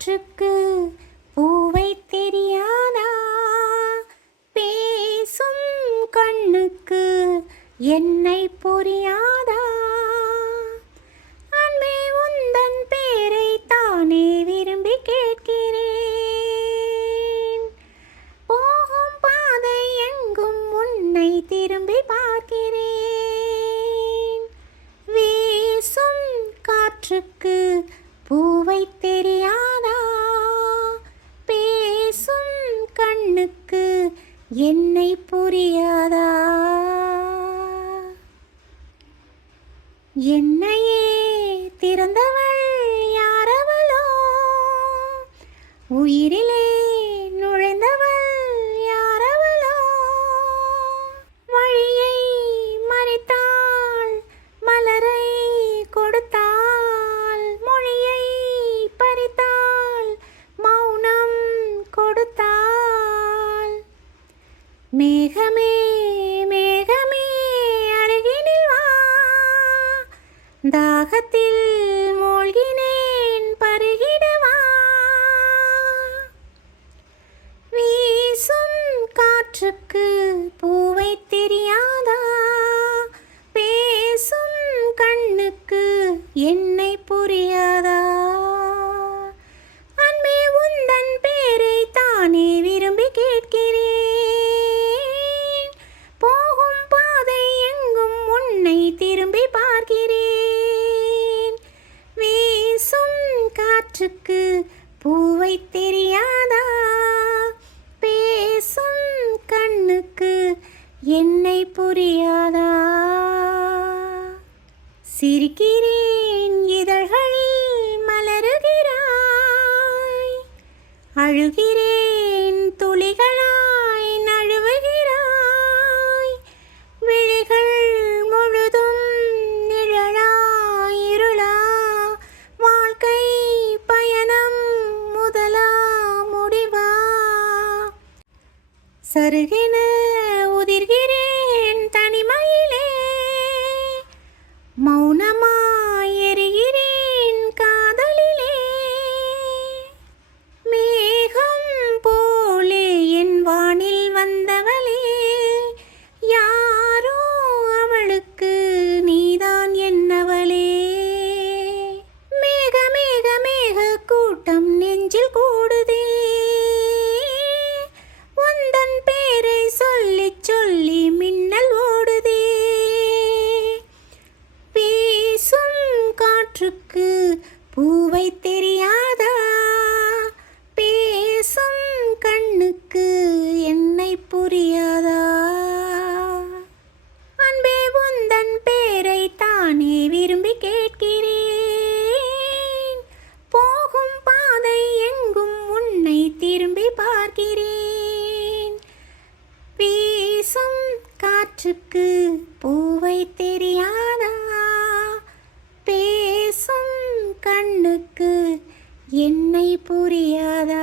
காற்றுக்கு பூவை தெரியாதா? பேசும் கண்ணுக்கு என்னை புரியாதா? அன்பே உந்தன் பேரை தானே விரும்பி கேட்கிறேன். போகும் பாதை எங்கும் உன்னை திரும்பி பார்க்கிறேன். வீசும் காற்றுக்கு பூவை தெரியாதா? பேசும் கண்ணுக்கு என்னை புரியாதா? என்னையே திறந்தவள் யாரவளோ? உயிரிலே நுழைந்தவள் யாரவளோ? வழியை மறைத்தாள், மலரை கொடுத்தாள், மொழியை பறித்தாள், மௌனம் கொடுத்தாள். மேகமே மேகமே அருகினில் வா, தாகத்தில் மூழ்கினேன் பருகிடவா. வீசும் காற்றுக்கு பூவை தெரியாதா? பேசும் கண்ணுக்கு என்னை புரியாதா? அன்பே உந்தன் பேரை தானே விரும்பி கேட்கிறேன். போகும் பாதை எங்கும் உன்னை திரும்பி பார்க்கிறேன். வீசும் காற்றுக்கு பூவை தெரியாதா? பேசும் கண்ணுக்கு என்னை புரியாதா? சிரிக்கிறேன் இதழ்களில் மலருகிறாய், அழுகிறேன் துளிகளாய் நழுவுகிறாய். விழிகள் முழுதும் நிழலாய் இருளா? வாழ்க்கை பயணம் முதலா முடிவா? சருகென உதிர்கிறேன் தனிமையிலே, மௌனமாய் எரிகிறேன் காதலிலே. மேகம் போலே என் வானில் வந்தவளே, யாரோ அவளுக்கு நீதான் என்னவளே. மேக மேக மேக கூட்டம் நெஞ்சில் கூடுதே, உந்தன் பேரை சொல்லி சொல்லி மின்னல் ஓடுதே. பேசும் காற்றுக்கு பூவை தெரியாதா? பேசும் கண்ணுக்கு என்னை புரியாதா? அன்பே உந்தன் பேரை தானே விரும்பி கேட்கிறேன். போகும் பாதை எங்கும் உன்னை திரும்பி பார்க்கிறேன். வீசும் காற்றுக்கு பூவை தெரியாதா? பேசும் கண்ணுக்கு என்னை புரியாதா?